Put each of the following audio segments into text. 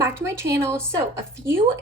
back to my channel. So a few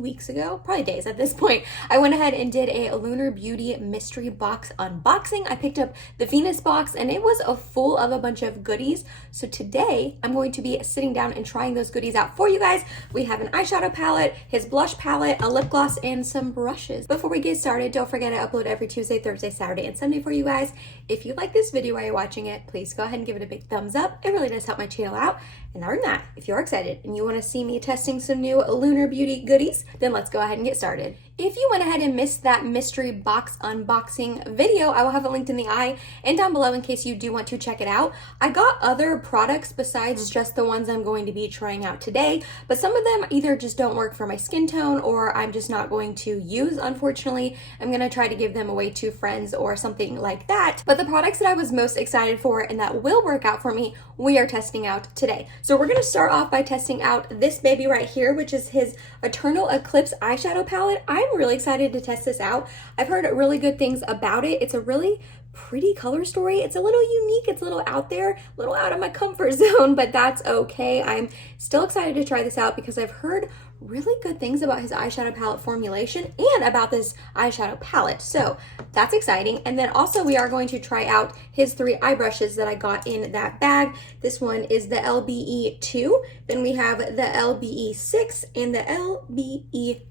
weeks ago, probably days at this point, I went ahead and did a Lunar Beauty mystery box unboxing. I picked up the Venus box and it was full of a bunch of goodies. So today I'm going to be sitting down and trying those goodies out for you guys. We have an eyeshadow palette, his blush palette, a lip gloss, and some brushes. Before we get started, don't forget I upload every Tuesday, Thursday, Saturday, and Sunday for you guys. If you like this video while you're watching it, please go ahead and give it a big thumbs up. It really does help my channel out. And other than that, if you're excited and you want to see me testing some new Lunar Beauty goodies, then let's go ahead and get started. If you went ahead and missed that mystery box unboxing video, I will have it linked in the eye and down below in case you do want to check it out. I got other products besides just the ones I'm going to be trying out today, but some of them either just don't work for my skin tone or I'm just not going to use, unfortunately. I'm going to try to give them away to friends or something like that. But the products that I was most excited for and that will work out for me, we are testing out today. So we're going to start off by testing out this baby right here, which is his Eternal Eclipse eyeshadow palette. I'm really excited to test this out. I've heard really good things about it. It's a really pretty color story. It's a little unique. It's a little out there, a little out of my comfort zone, but that's okay. I'm still excited to try this out because I've heard really good things about his eyeshadow palette formulation and about this eyeshadow palette. So that's exciting. And then also we are going to try out his 3 eye brushes that I got in that bag. This one is the LBE2. Then we have the LBE6 and the LBE3.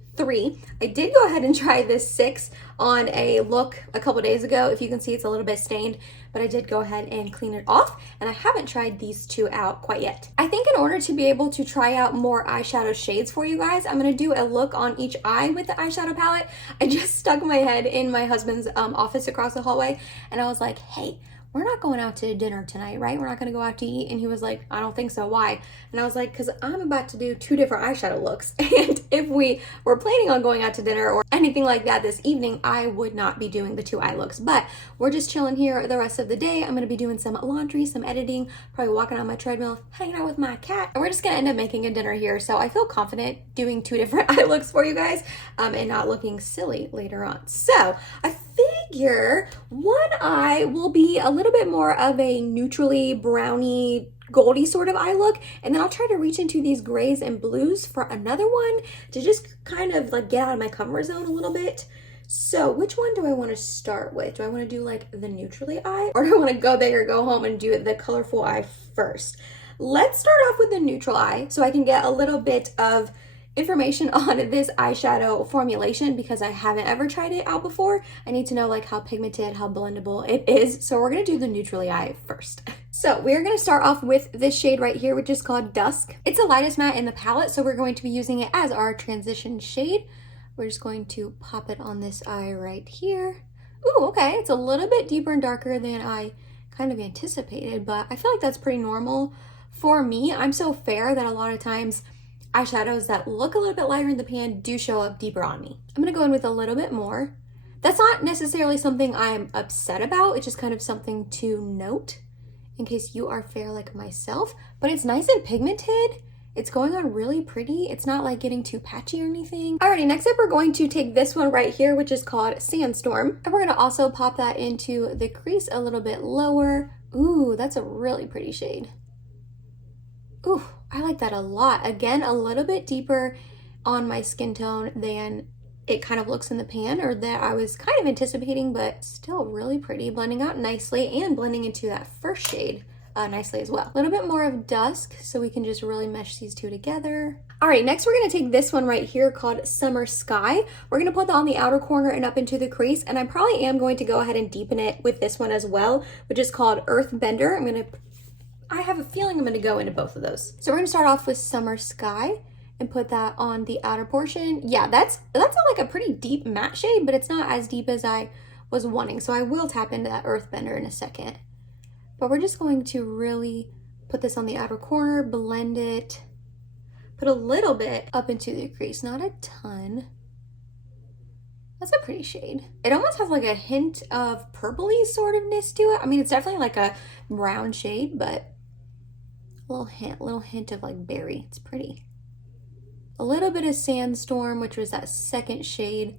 I did go ahead and try this 6 on a look a couple days ago. If you can see, it's a little bit stained, but I did go ahead and clean it off, and I haven't tried these 2 out quite yet. I think in order to be able to try out more eyeshadow shades for you guys, I'm going to do a look on each eye with the eyeshadow palette. I just stuck my head in my husband's office across the hallway, and I was like, hey, we're not going out to dinner tonight, right? We're not going to go out to eat. And he was like, I don't think so. Why? And I was like, because I'm about to do 2 different eyeshadow looks. And if we were planning on going out to dinner or anything like that this evening, I would not be doing the 2 eye looks. But we're just chilling here the rest of the day. I'm going to be doing some laundry, some editing, probably walking on my treadmill, hanging out with my cat. And we're just going to end up making a dinner here. So I feel confident doing 2 different eye looks for you guys and not looking silly later on. So I figure one eye will be a little bit more of a neutrally browny goldy sort of eye look, and then I'll try to reach into these grays and blues for another one to just kind of like get out of my comfort zone a little bit. So which one do I want to start with? Do I want to do like the neutrally eye, or do I want to go big or go home and do the colorful eye first? Let's start off with the neutral eye so I can get a little bit of information on this eyeshadow formulation because I haven't ever tried it out before. I need to know like how pigmented, how blendable it is. So we're gonna do the neutrally eye first. So we're gonna start off with this shade right here, which is called Dusk. It's the lightest matte in the palette, so we're going to be using it as our transition shade. We're just going to pop it on this eye right here. Ooh, okay, it's a little bit deeper and darker than I kind of anticipated, but I feel like that's pretty normal for me. I'm so fair that a lot of times eyeshadows that look a little bit lighter in the pan do show up deeper on me. I'm gonna go in with a little bit more. That's not necessarily something I'm upset about. It's just kind of something to note in case you are fair like myself, but it's nice and pigmented. It's going on really pretty. It's not like getting too patchy or anything. Alrighty, next up we're going to take this one right here, which is called Sandstorm. And we're gonna also pop that into the crease a little bit lower. Ooh, that's a really pretty shade. Ooh, I like that a lot. Again, a little bit deeper on my skin tone than it kind of looks in the pan, or that I was kind of anticipating, but still really pretty, blending out nicely and blending into that first shade nicely as well. A little bit more of Dusk so we can just really mesh these 2 together. All right, next we're gonna take this one right here called Summer Sky. We're gonna put that on the outer corner and up into the crease, and I probably am going to go ahead and deepen it with this one as well, which is called Earthbender. I have a feeling I'm going to go into both of those. So we're going to start off with Summer Sky and put that on the outer portion. Yeah, that's like a pretty deep matte shade, but it's not as deep as I was wanting. So I will tap into that Earthbender in a second. But we're just going to really put this on the outer corner, blend it, put a little bit up into the crease, not a ton. That's a pretty shade. It almost has like a hint of purpley sort ofness to it. I mean, it's definitely like a brown shade, but a little hint of like berry. It's pretty. A little bit of Sandstorm, which was that second shade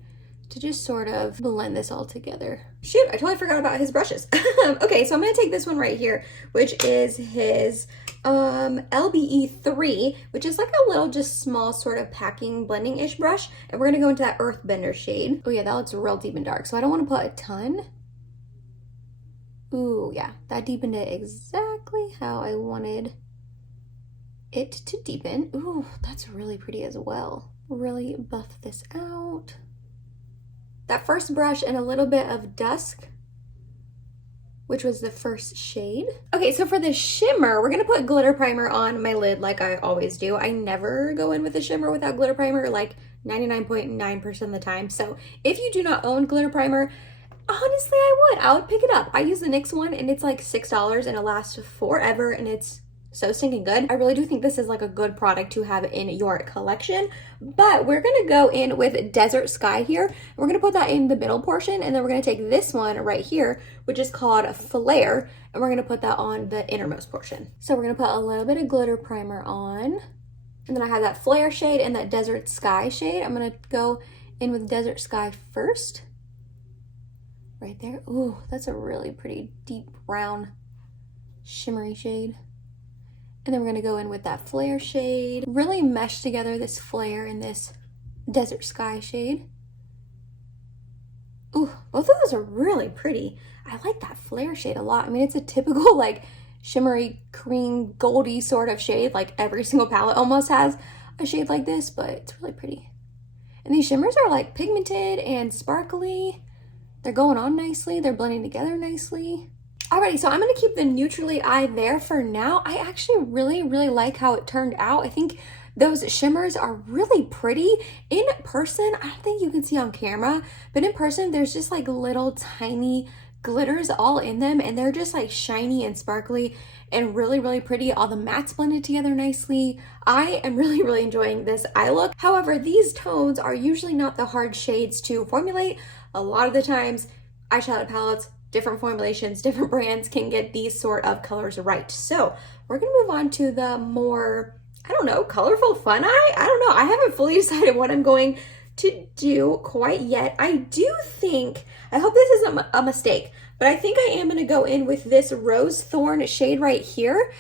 to just sort of blend this all together. Shoot, I totally forgot about his brushes. Okay, so I'm gonna take this one right here, which is his LBE3, which is like a little just small sort of packing blending-ish brush, and we're gonna go into that Earthbender shade. Oh yeah, that looks real deep and dark, so I don't want to put a ton. Ooh, yeah, that deepened it exactly how I wanted it to deepen. Ooh, that's really pretty as well. Really buff this out. That first brush and a little bit of Dusk, which was the first shade. Okay, so for the shimmer, we're gonna put glitter primer on my lid like I always do. I never go in with a shimmer without glitter primer, like 99.9% of the time. So if you do not own glitter primer, honestly, I would pick it up. I use the NYX one and it's like $6 and it lasts forever and it's so stinking good. I really do think this is like a good product to have in your collection, but we're gonna go in with Desert Sky here. We're gonna put that in the middle portion, and then we're gonna take this one right here, which is called Flare, and we're gonna put that on the innermost portion. So we're gonna put a little bit of glitter primer on, and then I have that Flare shade and that Desert Sky shade. I'm gonna go in with Desert Sky first. Right there. Ooh, that's a really pretty deep brown shimmery shade. And then we're gonna go in with that Flare shade. Really mesh together this Flare and this Desert Sky shade. Ooh, both of those are really pretty. I like that Flare shade a lot. I mean, it's a typical like shimmery, cream, goldy sort of shade. Like every single palette almost has a shade like this, but it's really pretty. And these shimmers are like pigmented and sparkly. They're going on nicely. They're blending together nicely. Alrighty, so I'm going to keep the neutrally eye there for now. I actually really like how it turned out. I think those shimmers are really pretty. In person, I don't think you can see on camera, but in person, there's just like little tiny glitters all in them, and they're just like shiny and sparkly and really pretty. All the mattes blended together nicely. I am really enjoying this eye look. However, these tones are usually not the hard shades to formulate. A lot of the times, eyeshadow palettes, different formulations, different brands can get these sort of colors right. So we're gonna move on to the more, I don't know, colorful fun eye? I don't know. I haven't fully decided what I'm going to do quite yet. I do think, I hope this isn't a mistake, but I think I am gonna go in with this Rose Thorn shade right here.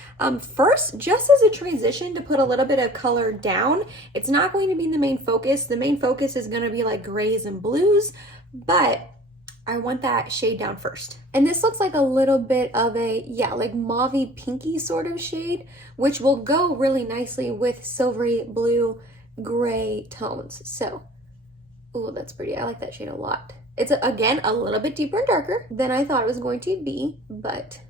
First, just as a transition to put a little bit of color down. It's not going to be the main focus. The main focus is gonna be like grays and blues, but I want that shade down first. And this looks like a little bit of a, yeah, like mauvey pinky sort of shade, which will go really nicely with silvery blue gray tones. So, ooh, that's pretty. I like that shade a lot. It's, again, a little bit deeper and darker than I thought it was going to be, but,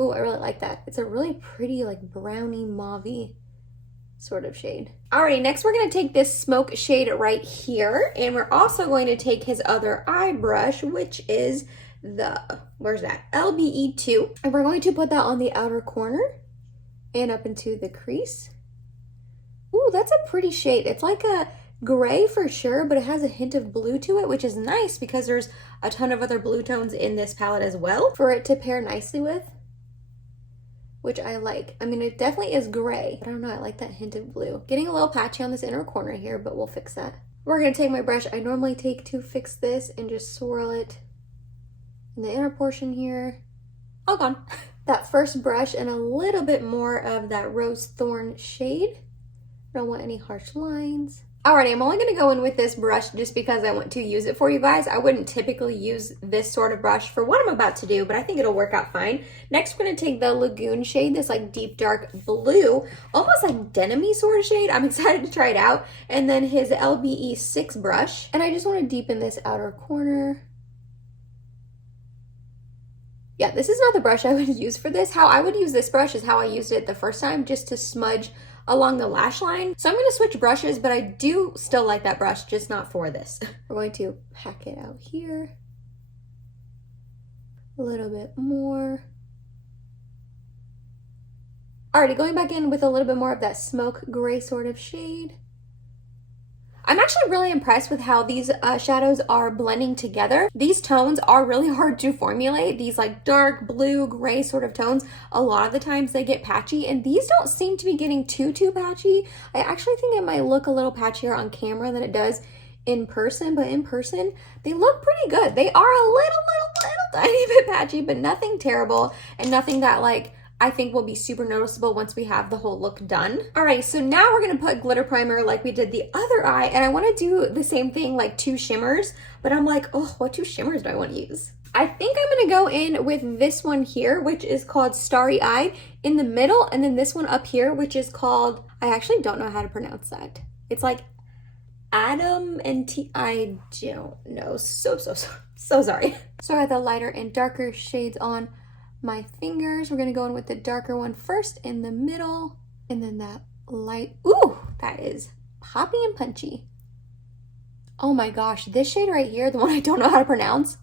ooh, I really like that. It's a really pretty, like, browny mauvey sort of shade. Alright, next we're going to take this smoke shade right here, and we're also going to take his other eye brush, which is the, where's that? LBE2, and we're going to put that on the outer corner and up into the crease. Ooh, that's a pretty shade. It's like a gray for sure, but it has a hint of blue to it, which is nice because there's a ton of other blue tones in this palette as well for it to pair nicely with, which I like. I mean, it definitely is gray, but I don't know, I like that hint of blue. Getting a little patchy on this inner corner here, but we'll fix that. We're gonna take my brush I normally take to fix this and just swirl it in the inner portion here. All gone. That first brush and a little bit more of that Rose Thorn shade. I don't want any harsh lines. Alrighty, I'm only going to go in with this brush just because I want to use it for you guys. I wouldn't typically use this sort of brush for what I'm about to do, but I think it'll work out fine. Next, we're going to take the Lagoon shade, this like deep dark blue, almost like denim-y sort of shade. I'm excited to try it out. And then his LBE6 brush. And I just want to deepen this outer corner. Yeah, this is not the brush I would use for this. How I would use this brush is how I used it the first time, just to smudge along the lash line. So I'm going to switch brushes, but I do still like that brush, just not for this. We're going to pack it out here. A little bit more. Alrighty, going back in with a little bit more of that smoke gray sort of shade. I'm actually really impressed with how these shadows are blending together. These tones are really hard to formulate. These like dark blue, gray sort of tones, a lot of the times they get patchy, and these don't seem to be getting too patchy. I actually think it might look a little patchier on camera than it does in person, but in person, they look pretty good. They are a little tiny bit patchy, but nothing terrible and nothing that like I think will be super noticeable once we have the whole look done. All right, so now we're gonna put glitter primer like we did the other eye, and I wanna do the same thing, like 2 shimmers, but I'm like, oh, what 2 shimmers do I wanna use? I think I'm gonna go in with this one here, which is called Starry Eyed in the middle, and then this one up here, which is called, I actually don't know how to pronounce that. It's like Adam and T, I don't know, so sorry. So I got the lighter and darker shades on my fingers. We're gonna go in with the darker one first in the middle, and then that light. Ooh, that is poppy and punchy. Oh my gosh, this shade right here, the one I don't know how to pronounce,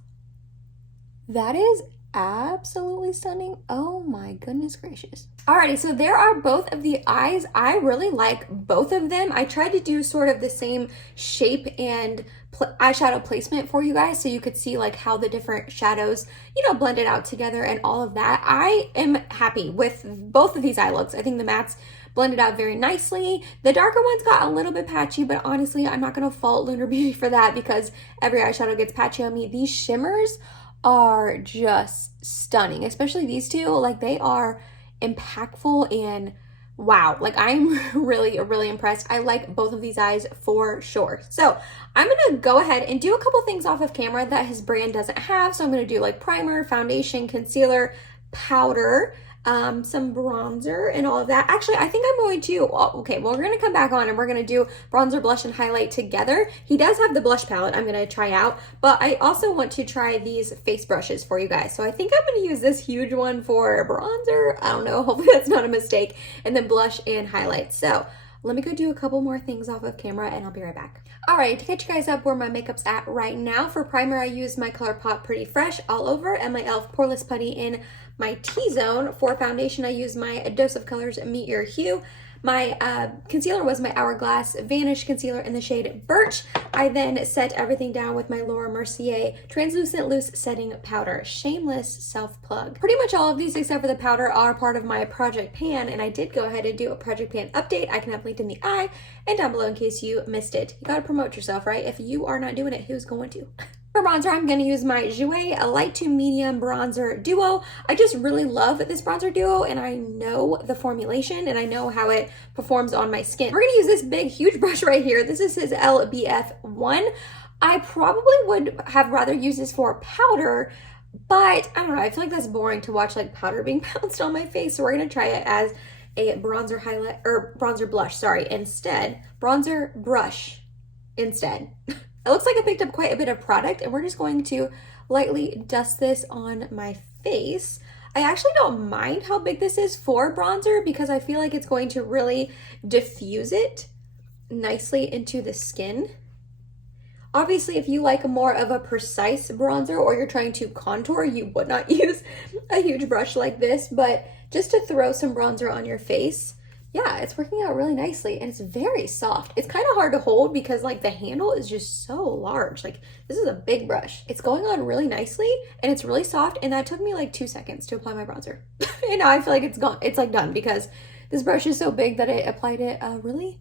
that is absolutely stunning. Oh my goodness gracious. Alrighty, so there are both of the eyes. I really like both of them. I tried to do sort of the same shape and eyeshadow placement for you guys so you could see like how the different shadows, you know, blended out together and all of that. I am happy with both of these eye looks. I think the mattes blended out very nicely. The darker ones got a little bit patchy, but honestly, I'm not gonna fault Lunar Beauty for that because every eyeshadow gets patchy on me. These shimmers are just stunning, especially these two. Like, they are impactful and wow, like I'm really impressed. I like both of these eyes for sure. So I'm gonna go ahead and do a couple things off of camera that his brand doesn't have. So I'm gonna do like primer, foundation, concealer, powder, some bronzer and all of that. Actually, I think I'm going to, okay, well, we're gonna come back on and we're gonna do bronzer, blush, and highlight together. He does have the blush palette I'm gonna try out, but I also want to try these face brushes for you guys. So I think I'm gonna use this huge one for bronzer. I don't know, hopefully that's not a mistake. And then blush and highlight. So let me go do a couple more things off of camera and I'll be right back. All right, to catch you guys up where my makeup's at right now, for primer, I used my ColourPop Pretty Fresh all over and my e.l.f. Poreless Putty in my T-zone. For foundation, I used my Dose of Colors Meet Your Hue. My concealer was my Hourglass Vanish Concealer in the shade Birch. I then set everything down with my Laura Mercier Translucent Loose Setting Powder. Shameless self-plug. Pretty much all of these except for the powder are part of my Project Pan, and I did go ahead and do a Project Pan update. I can have linked in the eye and down below in case you missed it. You gotta promote yourself, right? If you are not doing it, who's going to? For bronzer, I'm going to use my Jouer a light to medium bronzer duo. I just really love this bronzer duo, and I know the formulation and I know how it performs on my skin. We're going to use this big, huge brush right here. This is his LBF1. I probably would have rather used this for powder, but I don't know. I feel like that's boring to watch like powder being bounced on my face. So we're going to try it as a bronzer highlight or bronzer blush, sorry, instead. Bronzer brush instead. It looks like I picked up quite a bit of product, and we're just going to lightly dust this on my face. I actually don't mind how big this is for bronzer because I feel like it's going to really diffuse it nicely into the skin. Obviously, if you like more of a precise bronzer or you're trying to contour, you would not use a huge brush like this, but just to throw some bronzer on your face, yeah, it's working out really nicely, and it's very soft. It's kind of hard to hold because like the handle is just so large. Like, this is a big brush. It's going on really nicely and it's really soft, and that took me like 2 seconds to apply my bronzer. And now I feel like it's gone. It's like done because this brush is so big that it applied it really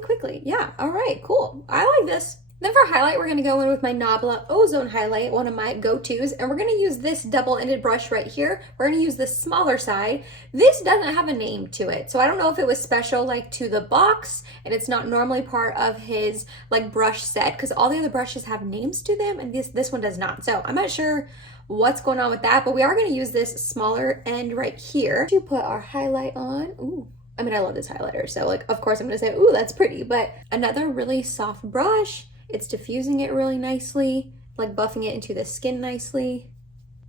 quickly. Yeah, all right, cool. I like this. Then for highlight, we're going to go in with my Nabla Ozone highlight, one of my go-tos, and we're going to use this double-ended brush right here. We're going to use the smaller side. This doesn't have a name to it, so I don't know if it was special like to the box and it's not normally part of his like brush set because all the other brushes have names to them and this one does not. So I'm not sure what's going on with that, but we are going to use this smaller end right here to put our highlight on. Ooh. I mean, I love this highlighter, so like, of course I'm going to say, ooh, that's pretty, but another really soft brush. It's diffusing it really nicely, like buffing it into the skin nicely.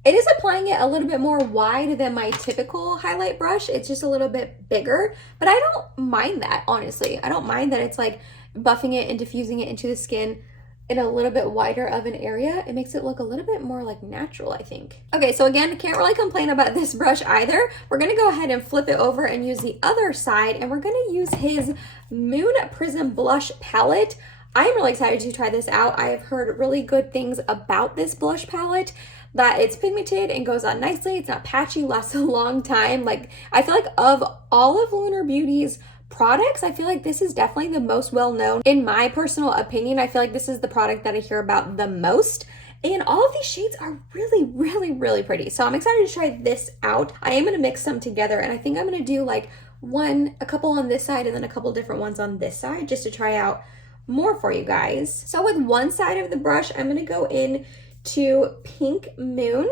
It is applying it a little bit more wide than my typical highlight brush. It's just a little bit bigger, but I don't mind that, honestly. I don't mind that it's like buffing it and diffusing it into the skin in a little bit wider of an area. It makes it look a little bit more like natural, I think. Okay, so again, can't really complain about this brush either. We're gonna go ahead and flip it over and use the other side, and we're gonna use his Moon Prism Blush Palette. I'm really excited to try this out. I have heard really good things about this blush palette, that it's pigmented and goes on nicely. It's not patchy, lasts a long time. Like, I feel like of all of Lunar Beauty's products, I feel like this is definitely the most well-known. In my personal opinion, I feel like this is the product that I hear about the most. And all of these shades are really, really, really pretty. So I'm excited to try this out. I am gonna mix some together, and I think I'm gonna do like a couple on this side and then a couple different ones on this side just to try out more for you guys. So with one side of the brush, I'm gonna go in to Pink Moon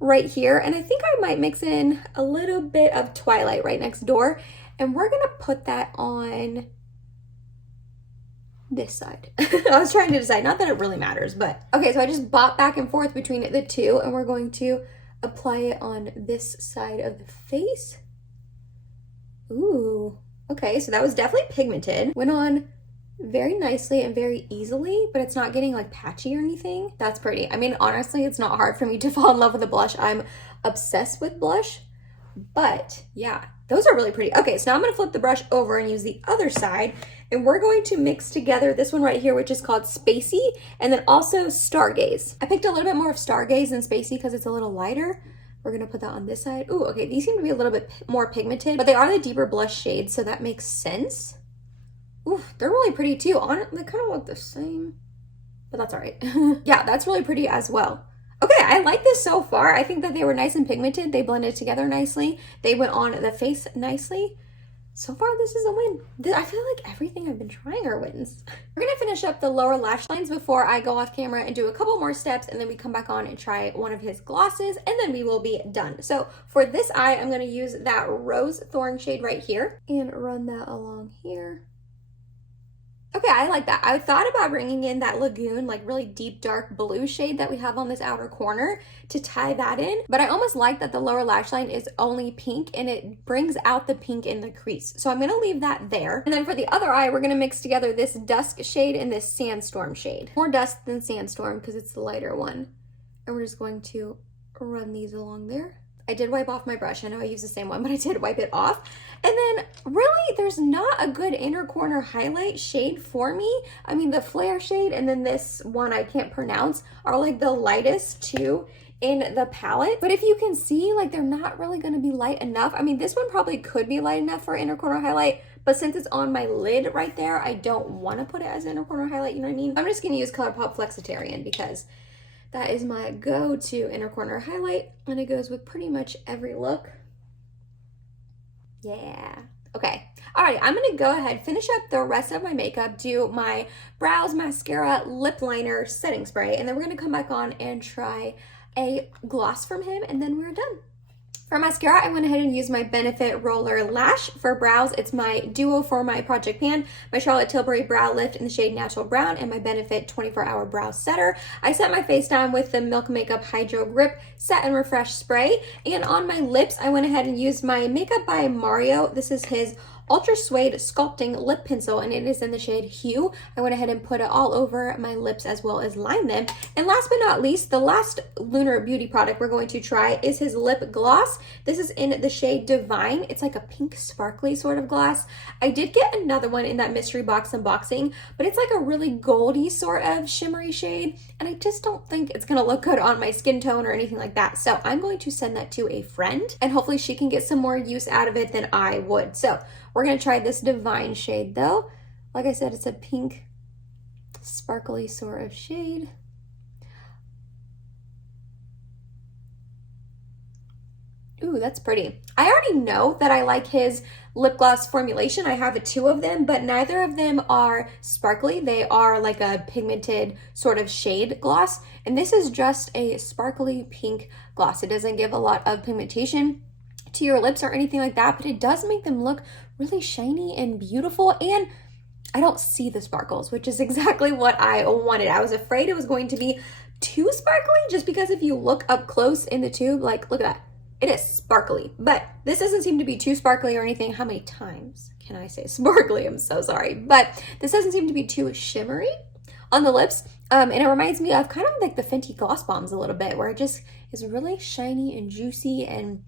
right here. And I think I might mix in a little bit of Twilight right next door. And we're gonna put that on this side. I was trying to decide, not that it really matters, but okay, so I just bop back and forth between the two, and we're going to apply it on this side of the face. Ooh, okay, so that was definitely pigmented. Went on very nicely and very easily, but it's not getting like patchy or anything. That's pretty. I mean, honestly, it's not hard for me to fall in love with a blush. I'm obsessed with blush, but yeah, those are really pretty. Okay, so now I'm gonna flip the brush over and use the other side, and we're going to mix together this one right here, which is called Spacey, and then also Stargaze. I picked a little bit more of Stargaze than Spacey because it's a little lighter. We're gonna put that on this side. Ooh, okay, these seem to be a little bit more pigmented, but they are the deeper blush shades, so that makes sense. Ooh, they're really pretty too. They kind of look the same, but that's all right. Yeah, that's really pretty as well. Okay, I like this so far. I think that they were nice and pigmented. They blended together nicely. They went on the face nicely. So far, this is a win. I feel like everything I've been trying are wins. We're gonna finish up the lower lash lines before I go off camera and do a couple more steps, and then we come back on and try one of his glosses, and then we will be done. So for this eye, I'm gonna use that Rose Thorn shade right here and run that along here. Okay, I like that. I thought about bringing in that Lagoon, like really deep, dark blue shade that we have on this outer corner to tie that in, but I almost like that the lower lash line is only pink and it brings out the pink in the crease. So I'm gonna leave that there. And then for the other eye, we're gonna mix together this Dusk shade and this Sandstorm shade. More Dusk than Sandstorm because it's the lighter one. And we're just going to run these along there. I did wipe off my brush. I know I use the same one, but I did wipe it off. And then really there's not a good inner corner highlight shade for me. I mean, the Flare shade and then this one I can't pronounce are like the lightest two in the palette. But if you can see, like they're not really gonna be light enough. I mean, this one probably could be light enough for inner corner highlight, but since it's on my lid right there, I don't wanna put it as inner corner highlight, you know what I mean? I'm just gonna use ColourPop Flexitarian because that is my go-to inner corner highlight, and it goes with pretty much every look. Yeah. Okay. All right, I'm gonna go ahead, finish up the rest of my makeup, do my brows, mascara, lip liner, setting spray, and then we're gonna come back on and try a gloss from him, and then we're done. For mascara, I went ahead and used my Benefit Roller Lash. For brows, it's my duo for my Project Pan, my Charlotte Tilbury Brow Lift in the shade Natural Brown, and my Benefit 24-Hour Brow Setter. I set my face down with the Milk Makeup Hydro Grip Set and Refresh Spray. And on my lips, I went ahead and used my Makeup by Mario. This is his Ultra Suede Sculpting Lip Pencil, and it is in the shade Hue. I went ahead and put it all over my lips as well as line them. And last but not least, the last Lunar Beauty product we're going to try is his lip gloss. This is in the shade Divine. It's like a pink sparkly sort of gloss. I did get another one in that mystery box unboxing, but it's like a really goldy sort of shimmery shade, and I just don't think it's gonna look good on my skin tone or anything like that. So I'm going to send that to a friend, and hopefully she can get some more use out of it than I would. So we're gonna try this Divine shade though. Like I said, it's a pink, sparkly sort of shade. Ooh, that's pretty. I already know that I like his lip gloss formulation. I have two of them, but neither of them are sparkly. They are like a pigmented sort of shade gloss. And this is just a sparkly pink gloss. It doesn't give a lot of pigmentation to your lips or anything like that, but it does make them look really shiny and beautiful, and I don't see the sparkles, which is exactly what I wanted. I was afraid it was going to be too sparkly, just because if you look up close in the tube, like look at that, it is sparkly, but this doesn't seem to be too sparkly or anything. How many times can I say sparkly? I'm so sorry, but this doesn't seem to be too shimmery on the lips, and it reminds me of kind of like the Fenty Gloss Bombs a little bit, where it just is really shiny and juicy, and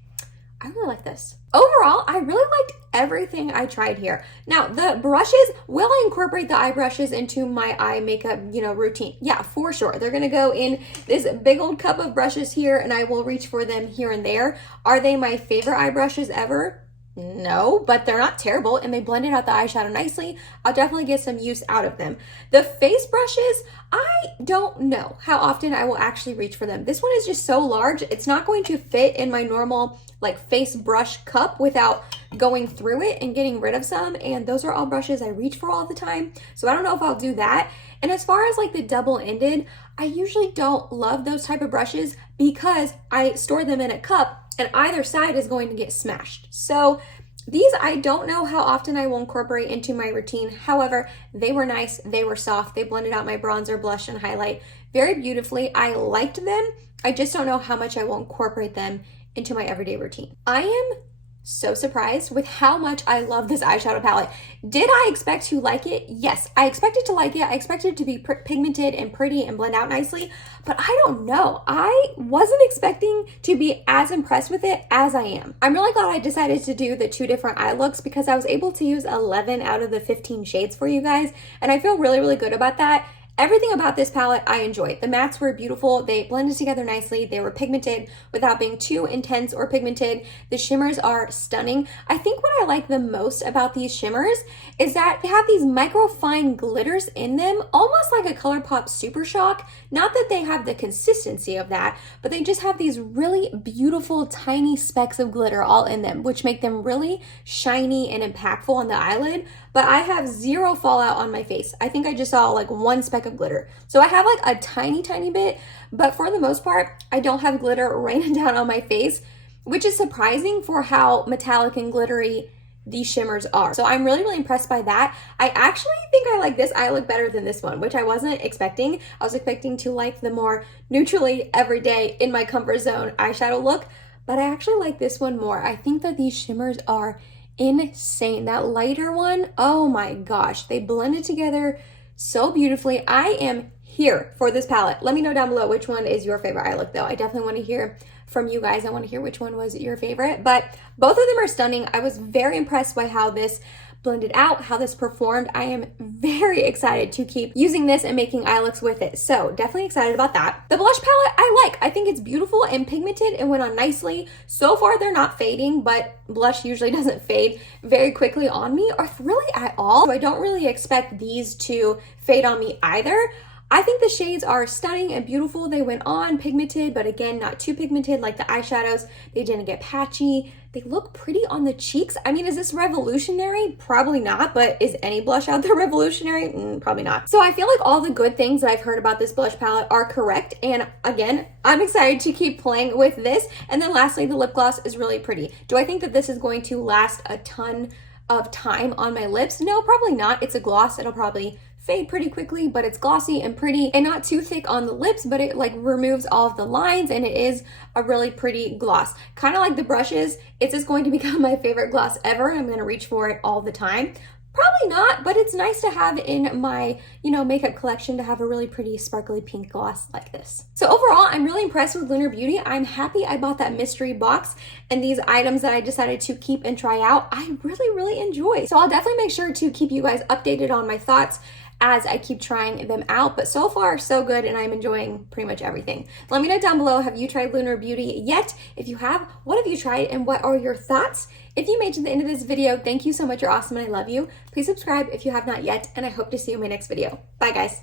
I really like this. Overall, I really liked everything I tried here. Now, the brushes, will I incorporate the eye brushes into my eye makeup, routine? Yeah, for sure. They're gonna go in this big old cup of brushes here, and I will reach for them here and there. Are they my favorite eye brushes ever? No, but they're not terrible and they blended out the eyeshadow nicely. I'll definitely get some use out of them. The face brushes, I don't know how often I will actually reach for them. This one is just so large, it's not going to fit in my normal like face brush cup without going through it and getting rid of some, and those are all brushes I reach for all the time, so I don't know if I'll do that. And as far as like the double-ended, I usually don't love those type of brushes because I store them in a cup and either side is going to get smashed. So these, I don't know how often I will incorporate into my routine. However, they were nice, they were soft, they blended out my bronzer, blush, and highlight very beautifully. I liked them. I just don't know how much I will incorporate them into my everyday routine. I am so surprised with how much I love this eyeshadow palette. Did I expect to like it? Yes, I expected to like it. I expected it to be pigmented and pretty and blend out nicely, but I don't know. I wasn't expecting to be as impressed with it as I am. I'm really glad I decided to do the 2 different eye looks because I was able to use 11 out of the 15 shades for you guys, and I feel really, really good about that. Everything about this palette I enjoyed. The mattes were beautiful. They blended together nicely. They were pigmented without being too intense or pigmented. The shimmers are stunning. I think what I like the most about these shimmers is that they have these micro fine glitters in them, almost like a ColourPop Super Shock. Not that they have the consistency of that, but they just have these really beautiful tiny specks of glitter all in them, which make them really shiny and impactful on the eyelid. But I have zero fallout on my face. I think I just saw like 1 speck of glitter. So I have like a tiny, tiny bit, but for the most part, I don't have glitter raining down on my face, which is surprising for how metallic and glittery these shimmers are. So I'm really, really impressed by that. I actually think I like this eye look better than this one, which I wasn't expecting. I was expecting to like the more neutrally everyday in my comfort zone eyeshadow look, but I actually like this one more. I think that these shimmers are insane. That lighter one, oh my gosh, they blended together so beautifully. I am here for this palette. Let me know down below which one is your favorite eye look though. I definitely want to hear from you guys. I want to hear which one was your favorite, but both of them are stunning. I was very impressed by how this blended out, how this performed. I am very excited to keep using this and making eye looks with it. So definitely excited about that. The blush palette I like. I think it's beautiful and pigmented and went on nicely. So far they're not fading, but blush usually doesn't fade very quickly on me or really at all. So I don't really expect these to fade on me either. I think the shades are stunning and beautiful. They went on pigmented, but again, not too pigmented like the eyeshadows. They didn't get patchy. They look pretty on the cheeks. I mean, is this revolutionary? Probably not, but is any blush out there revolutionary? Probably not. So I feel like all the good things that I've heard about this blush palette are correct. And again, I'm excited to keep playing with this. And then lastly, the lip gloss is really pretty. Do I think that this is going to last a ton of time on my lips? No, probably not. It's a gloss. It'll probably fade pretty quickly, but it's glossy and pretty and not too thick on the lips, but it like removes all of the lines and it is a really pretty gloss. Kind of like the brushes, it's just going to become my favorite gloss ever. I'm going to reach for it all the time. Probably not, but it's nice to have in my, makeup collection to have a really pretty sparkly pink gloss like this. So overall, I'm really impressed with Lunar Beauty. I'm happy I bought that mystery box and these items that I decided to keep and try out, I really, really enjoy. So I'll definitely make sure to keep you guys updated on my thoughts as I keep trying them out, but so far so good and I'm enjoying pretty much everything. Let me know down below, have you tried Lunar Beauty yet? If you have, what have you tried and what are your thoughts? If you made it to the end of this video, thank you so much, you're awesome and I love you. Please subscribe if you have not yet and I hope to see you in my next video. Bye guys.